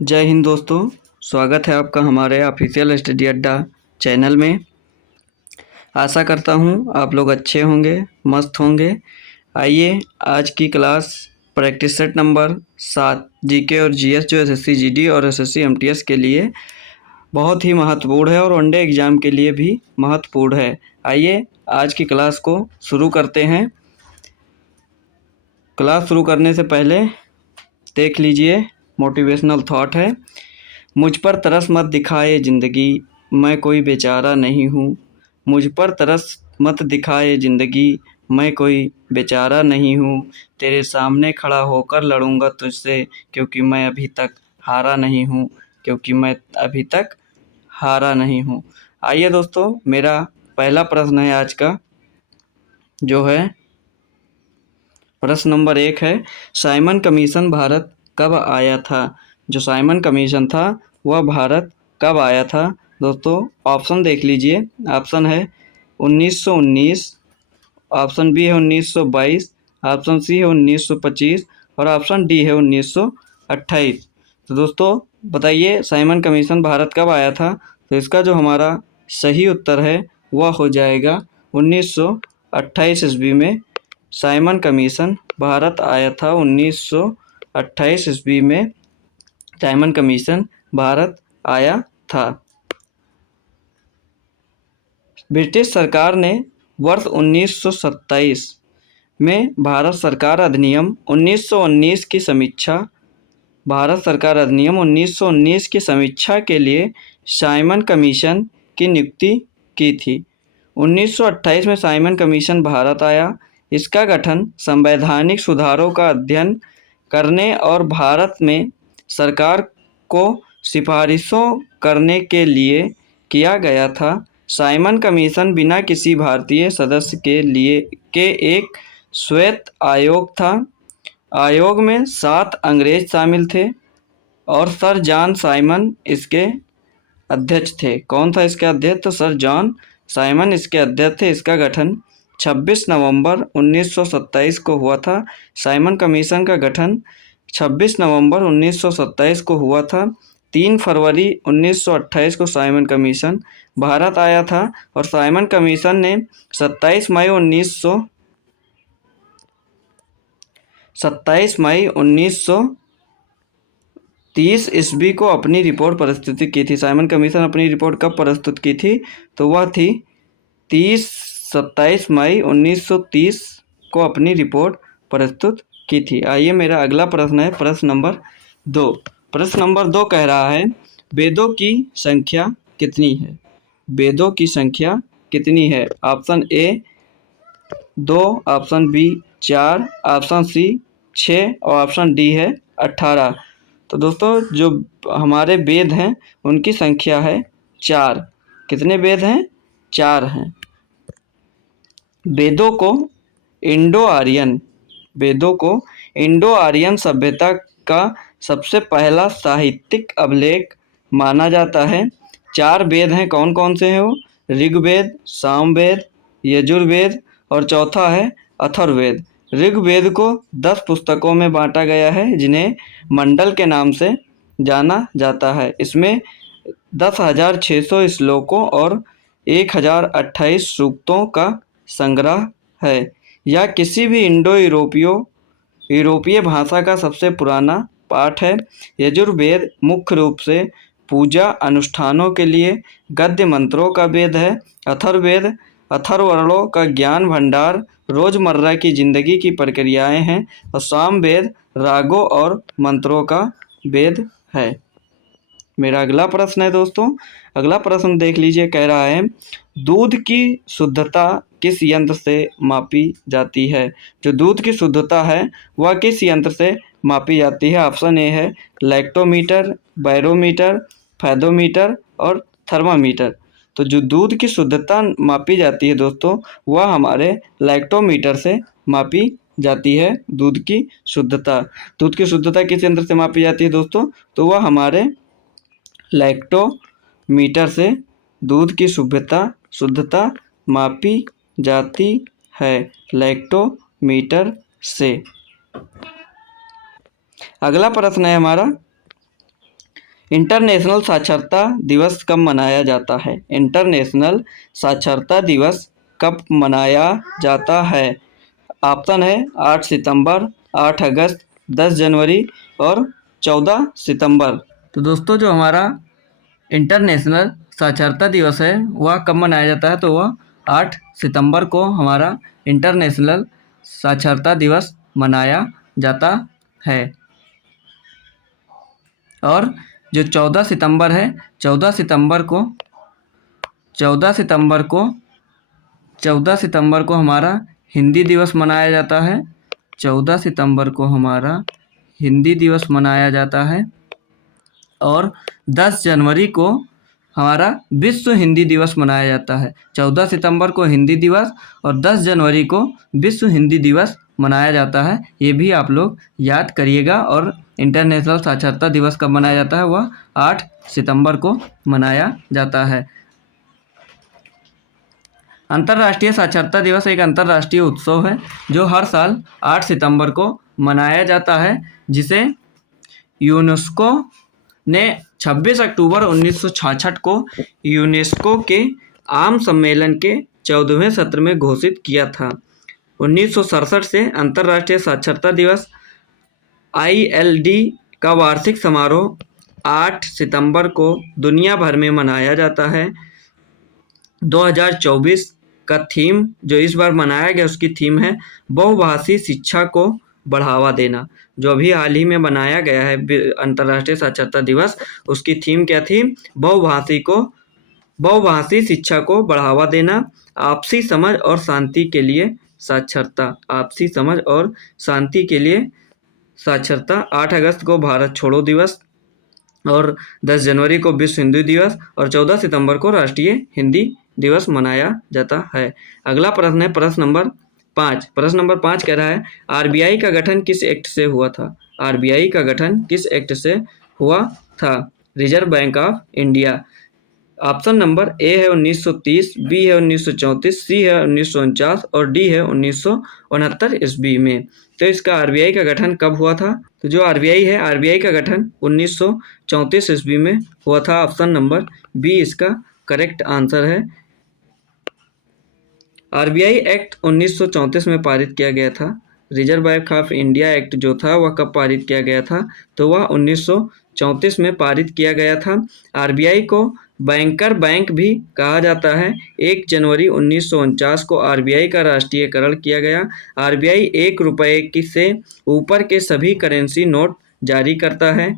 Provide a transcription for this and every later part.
जय हिंद दोस्तों, स्वागत है आपका हमारे ऑफिशियल स्टडी अड्डा चैनल में। आशा करता हूँ आप लोग अच्छे होंगे, मस्त होंगे। आइए आज की class practice set number 7 GK और जीएस जो एसएससी जीडी और एसएससी एमटीएस के लिए बहुत ही महत्वपूर्ण है और वनडे एग्ज़ाम के लिए भी महत्वपूर्ण है। आइए आज की क्लास को शुरू करते हैं। क्लास शुरू करने से पहले देख लीजिए मोटिवेशनल थॉट है। मुझ पर तरस मत दिखाए ज़िंदगी, मैं कोई बेचारा नहीं हूँ। मुझ पर तरस मत दिखाए ज़िंदगी, मैं कोई बेचारा नहीं हूँ। तेरे सामने खड़ा होकर लड़ूंगा तुझसे, क्योंकि मैं अभी तक हारा नहीं हूँ, क्योंकि मैं अभी तक हारा नहीं हूँ। आइए दोस्तों, मेरा पहला प्रश्न है आज का, जो है प्रश्न नंबर 1 है, साइमन कमीशन भारत कब आया था? जो साइमन कमीशन था वह भारत कब आया था? दोस्तों ऑप्शन देख लीजिए। ऑप्शन है 1919, ऑप्शन बी है 1922, ऑप्शन सी है 1925 और ऑप्शन डी है 1928। तो दोस्तों बताइए साइमन कमीशन भारत कब आया था? तो इसका जो हमारा सही उत्तर है वह हो जाएगा 1928 ईस्वी में साइमन कमीशन भारत आया था। 1928 ईस्वी में साइमन कमीशन भारत आया था। ब्रिटिश सरकार ने वर्ष 1927 में भारत सरकार अधिनियम 1919 की समीक्षा के लिए साइमन कमीशन की नियुक्ति की थी। 1928 में साइमन कमीशन भारत आया। इसका गठन संवैधानिक सुधारों का अध्ययन करने और भारत में सरकार को सिफारिशों करने के लिए किया गया था। साइमन कमीशन बिना किसी भारतीय सदस्य के एक श्वेत आयोग था। आयोग में 7 अंग्रेज शामिल थे और सर जॉन साइमन इसके अध्यक्ष थे। कौन था इसके अध्यक्ष? तो सर जॉन साइमन इसके अध्यक्ष थे। इसका गठन 26 नवंबर 1927 को हुआ था। साइमन कमीशन का गठन 26 नवंबर 1927 को हुआ था। 3 फरवरी 1928 को साइमन कमीशन भारत आया था और साइमन कमीशन ने 27 मई 1930 ईस्वी को अपनी रिपोर्ट प्रस्तुत की थी। साइमन कमीशन अपनी रिपोर्ट कब प्रस्तुत की थी? तो वह थी 27 मई 1930 को अपनी रिपोर्ट प्रस्तुत की थी। आइए मेरा अगला प्रश्न है प्रश्न नंबर 2। प्रश्न नंबर 2 कह रहा है, वेदों की संख्या कितनी है? वेदों की संख्या कितनी है? Option A 2, option B 4, option C 6 और ऑप्शन डी है 18। तो दोस्तों जो हमारे वेद हैं उनकी संख्या है 4। कितने वेद हैं? 4 हैं। वेदों को इंडो आर्यन सभ्यता का सबसे पहला साहित्यिक अभिलेख माना जाता है। 4 वेद हैं। कौन कौन से हैं वो? ऋग्वेद, सामवेद, यजुर्वेद और चौथा है अथर्ववेद। ऋग्वेद को 10 पुस्तकों में बांटा गया है, जिन्हें मंडल के नाम से जाना जाता है। इसमें 10,600 श्लोकों और 1,028 सूक्तों का संग्रह है। यह किसी भी यूरोपीय भाषा का सबसे पुराना पाठ है। यजुर्वेद मुख्य रूप से पूजा अनुष्ठानों के लिए गद्य मंत्रों का वेद है। अथर्ववेद अथर्ववर्णों का ज्ञान भंडार रोजमर्रा की जिंदगी की प्रक्रियाएं हैं और सामवेद रागों और मंत्रों का वेद है। मेरा अगला प्रश्न है दोस्तों, अगला प्रश्न देख लीजिए। कह रहा है, दूध की शुद्धता किस यंत्र से मापी जाती है? जो दूध की शुद्धता है वह किस यंत्र से मापी जाती है? ऑप्शन ए है लैक्टोमीटर, बैरोमीटर, फैदोमीटर और थर्मामीटर। तो जो दूध की शुद्धता मापी जाती है दोस्तों, वह हमारे लैक्टोमीटर से मापी जाती है। दूध की शुद्धता किस यंत्र से मापी जाती है दोस्तों? तो वह हमारे लैक्टोमीटर से दूध की शुद्धता मापी जाती है, लैक्टोमीटर से। अगला प्रश्न है हमारा, इंटरनेशनल साक्षरता दिवस कब मनाया जाता है? इंटरनेशनल साक्षरता दिवस कब मनाया जाता है? ऑप्शन है 8 सितंबर, 8 अगस्त, 10 जनवरी और 14 सितंबर। तो दोस्तों जो हमारा इंटरनेशनल साक्षरता दिवस है वह कब मनाया जाता है? तो वह 8 सितंबर को हमारा इंटरनेशनल साक्षरता दिवस मनाया जाता है। और जो 14 सितंबर है, 14 सितंबर को हमारा हिंदी दिवस मनाया जाता है। 14 सितंबर को हमारा हिंदी दिवस मनाया जाता है। और 10 जनवरी को हमारा विश्व हिंदी दिवस मनाया जाता है। 14 सितंबर को हिंदी दिवस और 10 जनवरी को विश्व हिंदी दिवस मनाया जाता है। ये भी आप लोग याद करिएगा। और इंटरनेशनल साक्षरता दिवस कब मनाया जाता है? वह 8 सितंबर को मनाया जाता है। अंतर्राष्ट्रीय साक्षरता दिवस एक अंतर्राष्ट्रीय उत्सव है जो हर साल 8 सितंबर को मनाया जाता है, जिसे यूनेस्को ने 26 अक्टूबर 1966 को यूनेस्को के आम सम्मेलन के 14वें सत्र में घोषित किया था। 1967 से अंतर्राष्ट्रीय साक्षरता दिवस ILD का वार्षिक समारोह 8 सितंबर को दुनिया भर में मनाया जाता है। 2024 का थीम जो इस बार मनाया गया उसकी थीम है बहुभाषी शिक्षा को बढ़ावा देना। जो अभी हाल ही में बनाया गया है अंतर्राष्ट्रीय साक्षरता दिवस, उसकी थीम क्या थी? बहुभाषी शिक्षा को बढ़ावा देना, आपसी समझ और शांति के लिए साक्षरता। आपसी समझ और शांति के लिए साक्षरता। 8 अगस्त को भारत छोड़ो दिवस और 10 जनवरी को विश्व हिंदी दिवस और 14 सितंबर को राष्ट्रीय हिंदी दिवस मनाया जाता है। अगला प्रश्न है प्रश्न नंबर 5। प्रश्न नंबर 5 कह रहा है RBI का गठन किस एक्ट से हुआ था? RBI का गठन किस एक्ट से हुआ था? Reserve bank of India. Option number ए है 1930, बी है 1934, सी है 1949 और डी है 1969 ईस्वी में। तो इसका RBI का गठन कब हुआ था? तो जो RBI है, RBI का गठन 1934 ईस्वी में हुआ था। ऑप्शन नंबर बी इसका करेक्ट आंसर है। RBI एक्ट 1934 में पारित किया गया था। Reserve bank of India act जो था वह कब पारित किया गया था? तो वह 1934 में पारित किया गया था। RBI को बैंकर बैंक भी कहा जाता है। 1 जनवरी 1949 को RBI का राष्ट्रीयकरण किया गया। RBI 1 रुपये की से ऊपर के सभी करेंसी नोट जारी करता है।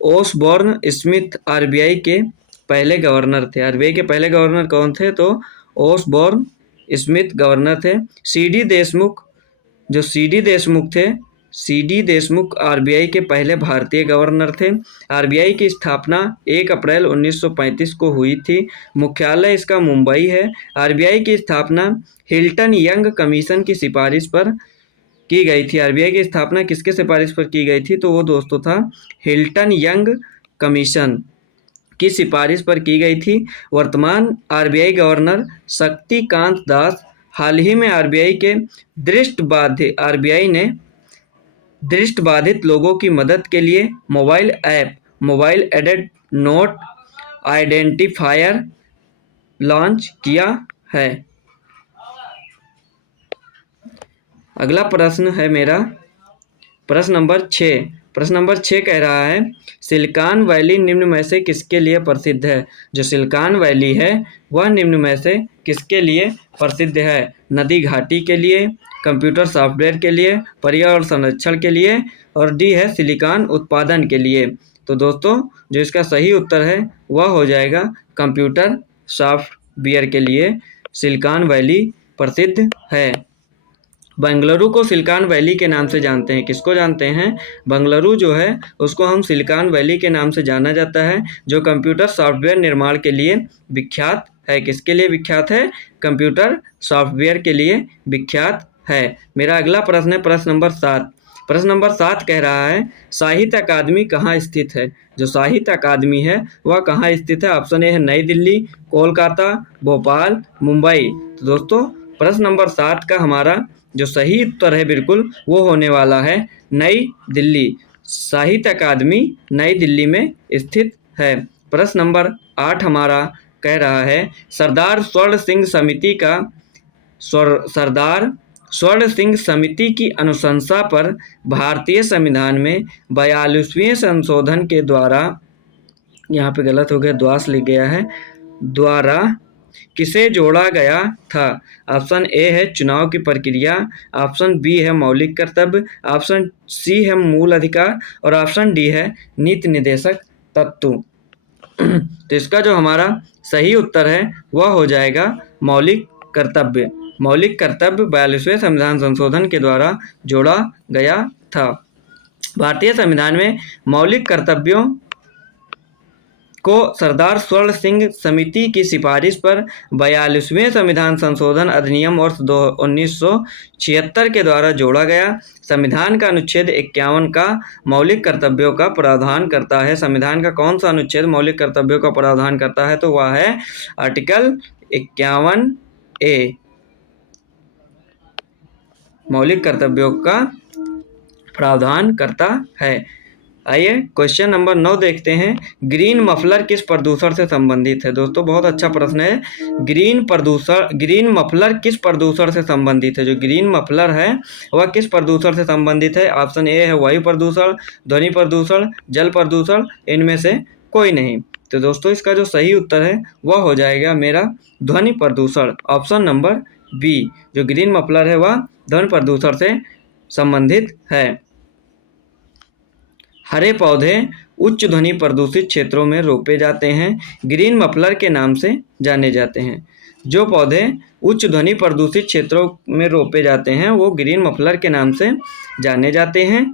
ओसबॉर्न स्मिथ RBI के पहले गवर्नर थे। RBI के पहले गवर्नर कौन थे? तो ओसबॉर्न स्मिथ गवर्नर थे। CD देशमुख जो CD देशमुख थे, CD देशमुख RBI के पहले भारतीय गवर्नर थे। RBI की स्थापना 1 अप्रैल 1935 को हुई थी। मुख्यालय इसका मुंबई है। RBI की स्थापना हिल्टन यंग कमीशन की सिफारिश पर की गई थी। RBI की स्थापना किसके सिफारिश पर की गई थी? तो वो दोस्तों था हिल्टन यंग कमीशन की सिफारिश पर की गई थी। वर्तमान RBI गवर्नर शक्तिकांत दास। हाल ही में RBI ने दृष्टिबाधित लोगों की मदद के लिए mobile app mobile aided note identifier launch किया है। अगला प्रश्न है मेरा प्रश्न नंबर 6। प्रश्न नंबर 6 कह रहा है सिलिकॉन वैली निम्न में से किसके लिए प्रसिद्ध है? जो सिलिकॉन वैली है वह निम्न में से किसके लिए प्रसिद्ध है? नदी घाटी के लिए, कंप्यूटर सॉफ्टवेयर के लिए, पर्यावरण संरक्षण के लिए और डी है सिलिकॉन उत्पादन के लिए। तो दोस्तों जो इसका सही उत्तर है वह हो जाएगा कंप्यूटर सॉफ्टवेयर के लिए सिलिकॉन वैली प्रसिद्ध है। बेंगलुरु को सिलिकॉन वैली के नाम से जानते हैं। किसको जानते हैं? बेंगलुरु जो है उसको हम सिलिकॉन वैली के नाम से जाना जाता है, जो कंप्यूटर सॉफ्टवेयर निर्माण के लिए विख्यात है। किसके लिए विख्यात है? कंप्यूटर सॉफ्टवेयर के लिए विख्यात है। मेरा अगला प्रश्न है प्रश्न नंबर 7। प्रश्न नंबर 7 कह रहा है साहित्य अकादमी कहाँ स्थित है? जो साहित्य अकादमी है वह कहाँ स्थित है? ऑप्शन ए है नई दिल्ली, कोलकाता, भोपाल, मुंबई। तो दोस्तों प्रश्न नंबर 7 का हमारा जो सही उत्तर है बिल्कुल वो होने वाला है नई दिल्ली। साहित्य अकादमी नई दिल्ली में स्थित है। प्रश्न नंबर 8 हमारा कह रहा है सरदार स्वर्ण सिंह समिति की अनुशंसा पर भारतीय संविधान में 42वें संशोधन के द्वारा, यहाँ पे गलत हो गया, द्वास लिख गया है, द्वारा किसे जोड़ा गया था? ऑप्शन ए है चुनाव की प्रक्रिया, ऑप्शन बी है मौलिक कर्तव्य, ऑप्शन सी है मूल अधिकार और ऑप्शन डी है नीति निर्देशक तत्व। तो इसका जो हमारा सही उत्तर है वह हो जाएगा मौलिक कर्तव्य। मौलिक कर्तव्य 42वें संविधान संशोधन के द्वारा जोड़ा गया था। भारतीय संविधान में मौलिक कर्तव्यों को सरदार स्वर्ण सिंह समिति की सिफारिश पर 42वें संविधान संशोधन अधिनियम वर्ष 1976 के द्वारा जोड़ा गया। संविधान का अनुच्छेद 51 का मौलिक कर्तव्यों का प्रावधान करता है। संविधान का कौन सा अनुच्छेद मौलिक कर्तव्यों का प्रावधान करता है? तो वह है आर्टिकल 51A, मौलिक कर्तव्यों का प्रावधान करता है। आइए क्वेश्चन नंबर 9 देखते हैं। ग्रीन मफलर किस प्रदूषण से संबंधित है? दोस्तों बहुत अच्छा प्रश्न है। ग्रीन मफलर किस प्रदूषण से संबंधित है? जो ग्रीन मफलर है वह किस प्रदूषण से संबंधित है? ऑप्शन ए है वायु प्रदूषण, ध्वनि प्रदूषण, जल प्रदूषण, इनमें से कोई नहीं। तो दोस्तों इसका जो सही उत्तर है वह हो जाएगा मेरा ध्वनि प्रदूषण, ऑप्शन नंबर बी। जो ग्रीन मफलर है वह ध्वनि प्रदूषण से संबंधित है। हरे पौधे उच्च ध्वनि प्रदूषित क्षेत्रों में रोपे जाते हैं, ग्रीन मफलर के नाम से जाने जाते हैं। जो पौधे उच्च ध्वनि प्रदूषित क्षेत्रों में रोपे जाते हैं वो ग्रीन मफलर के नाम से जाने जाते हैं।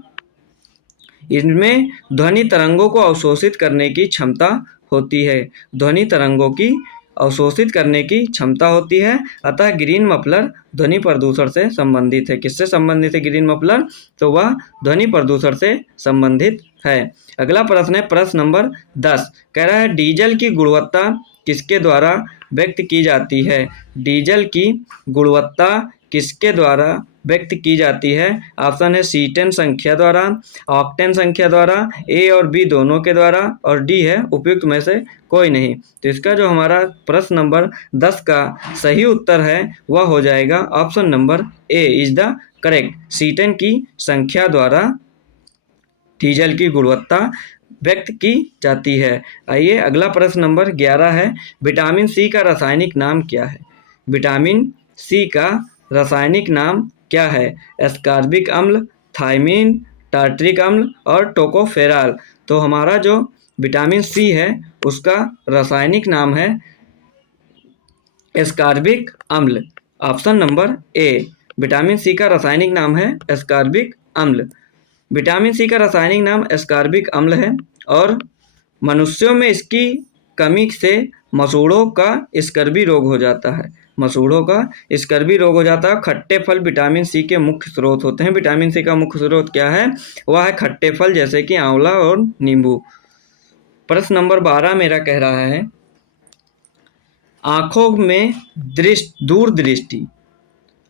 इनमें ध्वनि तरंगों को अवशोषित करने की क्षमता होती है। ध्वनि तरंगों की अवशोषित करने की क्षमता होती है, अतः ग्रीन मफलर ध्वनि प्रदूषण से संबंधित है। किससे संबंधित है ग्रीन मफलर? तो वह ध्वनि प्रदूषण से संबंधित है। अगला प्रश्न है प्रश्न नंबर 10, कह रहा है डीजल की गुणवत्ता किसके द्वारा व्यक्त की जाती है? डीजल की गुणवत्ता किसके द्वारा व्यक्त की जाती है? ऑप्शन है C10 संख्या द्वारा, ऑक्टेन संख्या द्वारा, ए और बी दोनों के द्वारा और डी है उपयुक्त में से कोई नहीं। तो इसका जो हमारा प्रश्न नंबर 10 का सही उत्तर है वह हो जाएगा option number A is the correct. C10 की संख्या द्वारा डीजल की गुणवत्ता व्यक्त की जाती है। आइए अगला प्रश्न नंबर 11 है विटामिन सी का रासायनिक नाम क्या है? विटामिन सी का रासायनिक नाम क्या है? एस्कॉर्बिक अम्ल, थायमीन, टार्ट्रिक अम्ल और टोकोफेरॉल। तो हमारा जो विटामिन सी है उसका रासायनिक नाम है एस्कॉर्बिक अम्ल, option number A. Vitamin C का रासायनिक नाम है एस्कॉर्बिक अम्ल। विटामिन सी का रासायनिक नाम एस्कॉर्बिक अम्ल है और मनुष्यों में इसकी कमी से मसूड़ों का स्कर्वी रोग हो जाता है। मसूड़ों का स्कर्वी रोग हो जाता है। खट्टे फल विटामिन सी के मुख्य स्रोत होते हैं। विटामिन सी का मुख्य स्रोत क्या है? वह है खट्टे फल जैसे कि आंवला और नींबू। प्रश्न नंबर 12 मेरा कह रहा है आँखों में दूरदृष्टि,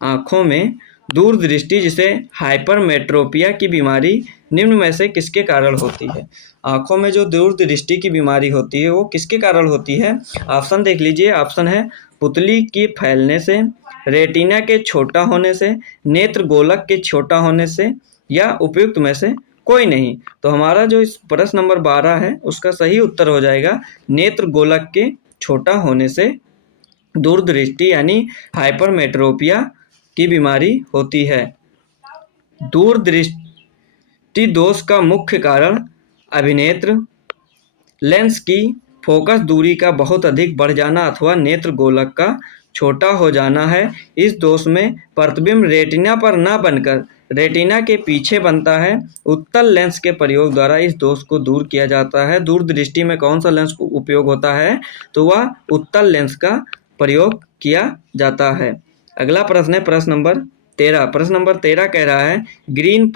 आँखों में दूरदृष्टि जिसे हाइपरमेट्रोपिया की बीमारी निम्न में से किसके कारण होती है? आँखों में जो दूरदृष्टि की बीमारी होती है वो किसके कारण होती है? ऑप्शन देख लीजिए। ऑप्शन है पुतली के फैलने से, रेटिना के छोटा होने से, नेत्र गोलक के छोटा होने से या उपयुक्त में से कोई नहीं। तो हमारा जो इस प्रश्न नंबर 12 है उसका सही उत्तर हो जाएगा नेत्र गोलक के छोटा होने से दूरदृष्टि यानी हाइपरमेट्रोपिया की बीमारी होती है। दूरदृष्टि दोष का मुख्य कारण अभिनेत्र लेंस की फोकस दूरी का बहुत अधिक बढ़ जाना अथवा नेत्र गोलक का छोटा हो जाना है। इस दोष में प्रतिबिंब रेटिना पर न बनकर रेटिना के पीछे बनता है। उत्तल लेंस के प्रयोग द्वारा इस दोष को दूर किया जाता है। दूरदृष्टि में कौन सा लेंस उपयोग होता है? तो वह उत्तल लेंस का प्रयोग किया जाता है। अगला प्रश्न है प्रश्न नंबर 13। प्रश्न नंबर 13 कह रहा है ग्रीन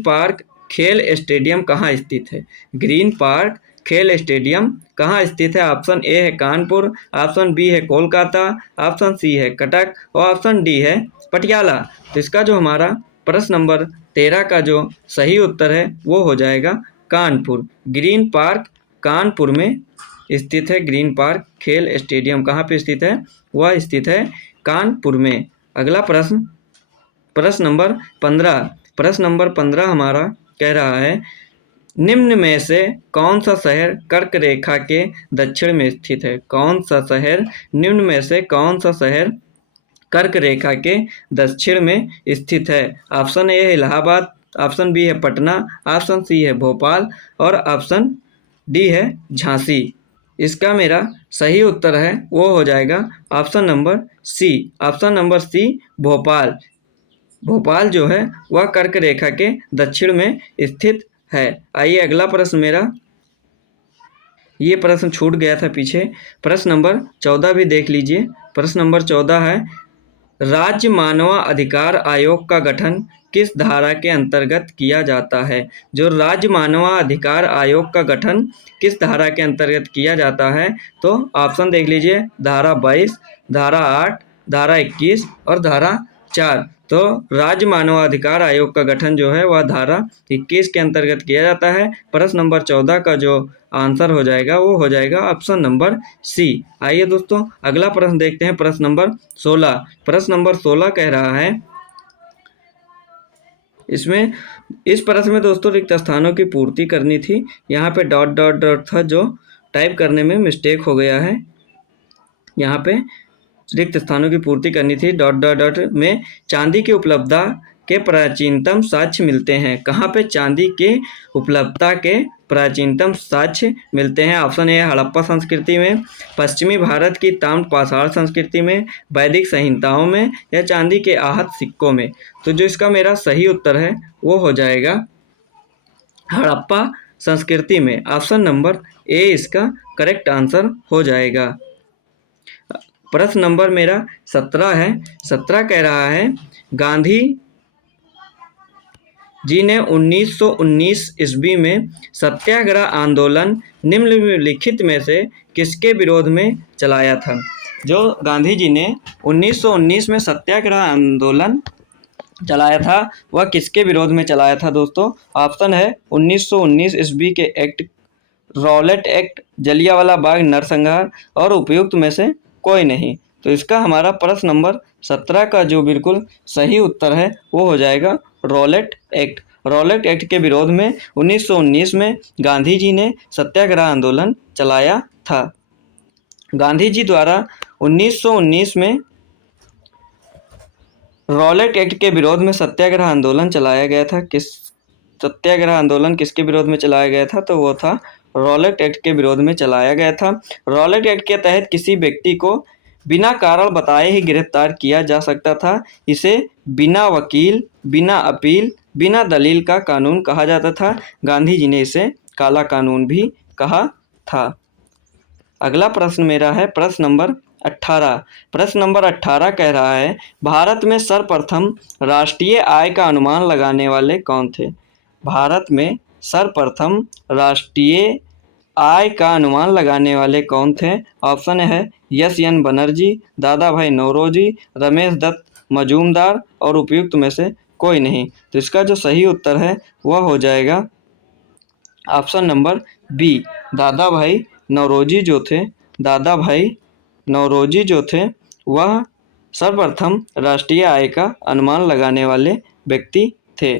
पार्क खेल स्टेडियम कहाँ स्थित है? ग्रीन पार्क खेल स्टेडियम कहाँ स्थित है? ऑप्शन ए है कानपुर, ऑप्शन बी है कोलकाता, ऑप्शन सी है कटक और ऑप्शन डी है पटियाला। तो इसका जो हमारा प्रश्न नंबर 13 का जो सही उत्तर है वो हो जाएगा कानपुर। ग्रीन पार्क कानपुर में स्थित है। ग्रीन पार्क खेल स्टेडियम कहाँ पे स्थित है? वह स्थित है कानपुर में। अगला प्रश्न, प्रश्न नंबर 15। प्रश्न नंबर 15 हमारा कह रहा है, निम्न में से कौन सा शहर कर्क रेखा के दक्षिण में स्थित है? कौन सा शहर, निम्न में से कौन सा शहर कर्क रेखा के दक्षिण में स्थित है? ऑप्शन ए है इलाहाबाद, ऑप्शन बी है पटना, ऑप्शन सी है भोपाल और ऑप्शन डी है झांसी। इसका मेरा सही उत्तर है वो हो जाएगा option number C. Option number C Bhopal. Bhopal जो है वह कर्क रेखा के दक्षिण में स्थित है। आइए अगला प्रश्न मेरा, ये प्रश्न छूट गया था पीछे। प्रश्न नंबर 14 भी देख लीजिए। प्रश्न नंबर 14 है, राज्य मानवाधिकार आयोग का गठन किस धारा के अंतर्गत किया जाता है? जो राज्य मानवाधिकार आयोग का गठन किस धारा के अंतर्गत किया जाता है? तो ऑप्शन देख लीजिए, धारा 22, धारा 8, धारा 21 और धारा 4। तो राज्य मानवाधिकार आयोग का गठन जो है वह धारा 21 के अंतर्गत किया जाता है। प्रश्न नंबर 14 का जो आंसर हो जाएगा वो हो जाएगा ऑप्शन नंबर सी। आइए दोस्तों अगला प्रश्न देखते हैं। प्रश्न नंबर 16। प्रश्न नंबर 16 कह रहा है, इसमें इस प्रश्न में दोस्तों रिक्त स्थानों की पूर्ति करनी थी। यहाँ पे डॉट डॉट डॉट था जो टाइप करने में मिस्टेक हो गया है। यहाँ पे रिक्त स्थानों की पूर्ति करनी थी। डॉट डॉट डॉट में चांदी की उपलब्धता के प्राचीनतम साक्ष्य मिलते हैं। कहाँ पे चांदी के उपलब्धता के प्राचीनतम साक्ष्य मिलते हैं? ऑप्शन ए हड़प्पा संस्कृति में, पश्चिमी भारत की ताम्र पाषाण संस्कृति में, वैदिक संहिताओं में या चांदी के आहत सिक्कों में। तो जो इसका मेरा सही उत्तर है वो हो जाएगा हड़प्पा संस्कृति में। ऑप्शन नंबर ए इसका करेक्ट आंसर हो जाएगा। प्रश्न नंबर मेरा 17 है। 17 कह रहा है, गांधी जी ने 1919 ईस्वी में सत्याग्रह आंदोलन निम्नलिखित में से किसके विरोध में चलाया था? जो गांधी जी ने 1919 में सत्याग्रह आंदोलन चलाया था वह किसके विरोध में चलाया था दोस्तों? ऑप्शन है 1919 ईस्वी के act, Rowlatt act, Jallianwala Bagh नरसंहार और उपयुक्त में से कोई नहीं। तो इसका हमारा प्रश्न नंबर 17 का जो बिल्कुल सही उत्तर है वो हो जाएगा रॉलेट एक्ट। रॉलेट एक्ट के विरोध में 1919 में गांधी जी ने सत्याग्रह आंदोलन चलाया था। गांधी जी द्वारा 1919 में रॉलेट एक्ट के विरोध में सत्याग्रह आंदोलन चलाया गया था। सत्याग्रह आंदोलन किसके विरोध में चलाया गया था? तो वो था रॉलेट एक्ट के विरोध में चलाया गया था। रॉलेट एक्ट के तहत किसी व्यक्ति को बिना कारण बताए ही गिरफ्तार किया जा सकता था। इसे बिना वकील, बिना अपील, बिना दलील का कानून कहा जाता था। गांधी जी ने इसे काला कानून भी कहा था। अगला प्रश्न मेरा है प्रश्न नंबर 18। प्रश्न नंबर 18 कह रहा है, भारत में सर्वप्रथम राष्ट्रीय आय का अनुमान लगाने वाले कौन थे? भारत में सर्वप्रथम राष्ट्रीय आय का अनुमान लगाने वाले कौन थे? ऑप्शन है एस एन बनर्जी, दादा भाई नौरोजी, रमेश दत्त मजूमदार और उपयुक्त में से कोई नहीं। तो इसका जो सही उत्तर है वह हो जाएगा ऑप्शन नंबर बी, दादा भाई नौरोजी जो थे, दादा भाई नौरोजी जो थे वह सर्वप्रथम राष्ट्रीय आय का अनुमान लगाने वाले व्यक्ति थे।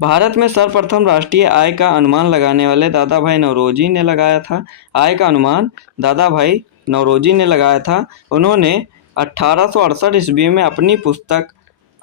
भारत में सर्वप्रथम राष्ट्रीय आय का अनुमान लगाने वाले दादा भाई नौरोजी ने लगाया था। आय का अनुमान दादा भाई नौरोजी ने लगाया था। उन्होंने 1868 ईस्वी में अपनी पुस्तक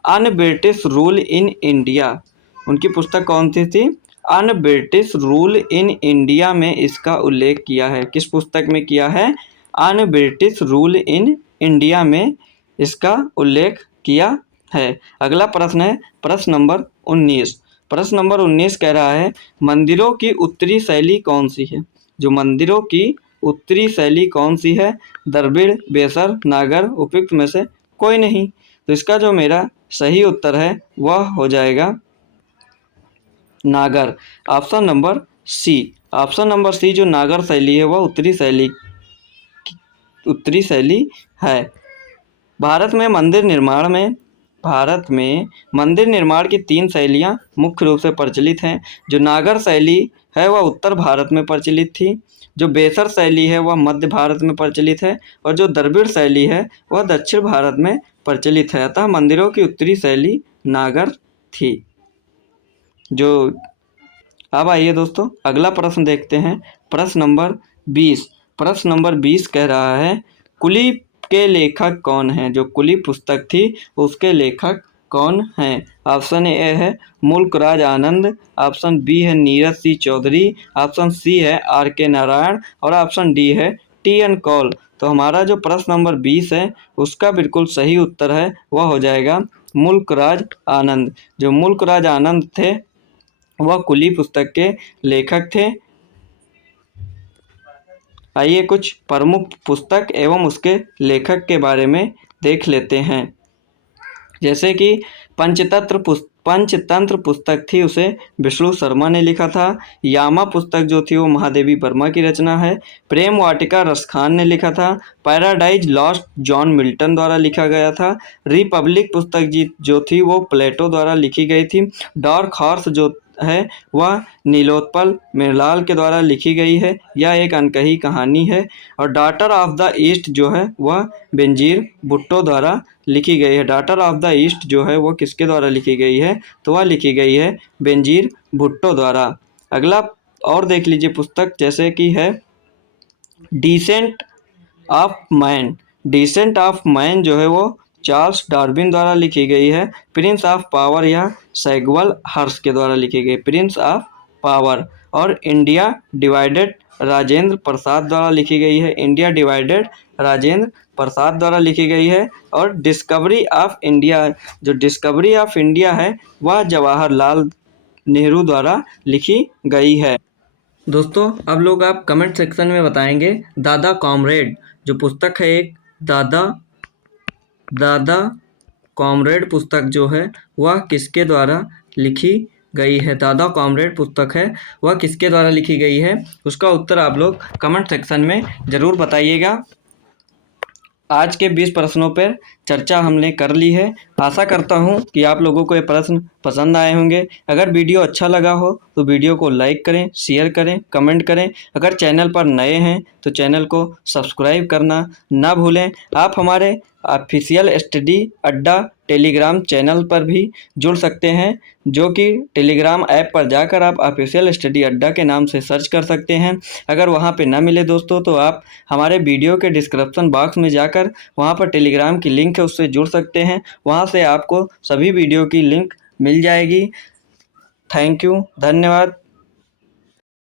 un British rule in India, उनकी पुस्तक कौन सी थी? Un British rule in India में इसका उल्लेख किया है। किस पुस्तक में किया है? Un British rule in India में इसका उल्लेख किया है। अगला प्रश्न है प्रश्न नंबर 19। प्रश्न नंबर 19 कह रहा है, मंदिरों की उत्तरी शैली कौन सी है? जो मंदिरों की उत्तरी शैली कौन सी है? द्रविड़, बेसर, नागर, उपयुक्त में से कोई नहीं। तो इसका जो मेरा सही उत्तर है वह हो जाएगा Nagara. Option number C. Option number C जो नागर शैली है वह उत्तरी शैली है। भारत में मंदिर निर्माण में भारत में मंदिर निर्माण की 3 शैलियाँ मुख्य रूप से प्रचलित हैं। जो नागर शैली है वह उत्तर भारत में प्रचलित थी, जो बेसर शैली है वह मध्य भारत में प्रचलित है और जो द्रविड़ शैली है वह दक्षिण भारत में प्रचलित है। अतः मंदिरों की उत्तरी शैली नागर थी। जो अब आइए दोस्तों अगला प्रश्न देखते हैं। प्रश्न नंबर 20। प्रश्न नंबर 20 कह रहा है कुली के लेखक कौन हैं? जो कुली पुस्तक थी उसके लेखक कौन हैं? ऑप्शन ए है मुल्कराज आनंद, ऑप्शन बी है नीरज सिंह चौधरी, ऑप्शन सी है आर के नारायण और ऑप्शन डी है टी एन कौल। तो हमारा जो प्रश्न नंबर 20 है उसका बिल्कुल सही उत्तर है वह हो जाएगा मुल्कराज आनंद। जो मुल्कराज आनंद थे वह कुली पुस्तक के लेखक थे। आइए कुछ प्रमुख पुस्तक एवं उसके लेखक के बारे में देख लेते हैं। जैसे कि पंचतंत्र पुस्तक थी उसे विष्णु शर्मा ने लिखा था। यामा पुस्तक जो थी वो महादेवी वर्मा की रचना है। प्रेम वाटिका रसखान ने लिखा था। पैराडाइज लॉस्ट जॉन मिल्टन द्वारा लिखा गया था। रिपब्लिक पुस्तक जो थी वो प्लेटो द्वारा लिखी गई थी। डार्क हॉर्स जो है वह नीलोत्पल मृणाल के द्वारा लिखी गई है। यह एक अनकही कहानी है। और डॉटर ऑफ द ईस्ट जो है वह बेनजीर भुट्टो द्वारा लिखी गई है। डॉटर ऑफ द ईस्ट जो है वो किसके द्वारा लिखी गई है? तो वह लिखी गई है बेनजीर भुट्टो द्वारा। अगला और देख लीजिए पुस्तक जैसे कि है descent of man. Descent of man जो है वो चार्ल्स डार्विन द्वारा लिखी गई है। प्रिंस ऑफ पावर यह सैगवल हर्ष के द्वारा लिखी गई। Prince of power. और इंडिया डिवाइडेड राजेंद्र प्रसाद द्वारा लिखी गई है। इंडिया डिवाइडेड राजेंद्र प्रसाद द्वारा लिखी गई है। और डिस्कवरी ऑफ इंडिया, जो डिस्कवरी ऑफ इंडिया है वह जवाहरलाल नेहरू द्वारा लिखी गई है। दोस्तों अब लोग आप कमेंट सेक्शन में बताएंगे दादा कॉमरेड जो पुस्तक है एक दादा कॉमरेड पुस्तक जो है वह किसके द्वारा लिखी गई है? दादा कॉमरेड पुस्तक है वह किसके द्वारा लिखी गई है? उसका उत्तर आप लोग कमेंट सेक्शन में ज़रूर बताइएगा। आज के 20 प्रश्नों पर चर्चा हमने कर ली है। आशा करता हूं कि आप लोगों को ये प्रश्न पसंद आए होंगे। अगर वीडियो अच्छा लगा हो तो वीडियो को लाइक करें, शेयर करें, कमेंट करें। अगर चैनल पर नए हैं तो चैनल को सब्सक्राइब करना ना भूलें। आप हमारे ऑफिशियल स्टडी अड्डा टेलीग्राम चैनल पर भी जुड़ सकते हैं, जो कि टेलीग्राम ऐप पर जाकर आप ऑफिशियल स्टडी अड्डा के नाम से सर्च कर सकते हैं। अगर वहां पे ना मिले दोस्तों तो आप हमारे वीडियो के डिस्क्रिप्शन बॉक्स में जाकर वहां पर टेलीग्राम की लिंक है उससे जुड़ सकते हैं। वहां से आपको सभी वीडियो की लिंक मिल जाएगी। थैंक यू, धन्यवाद।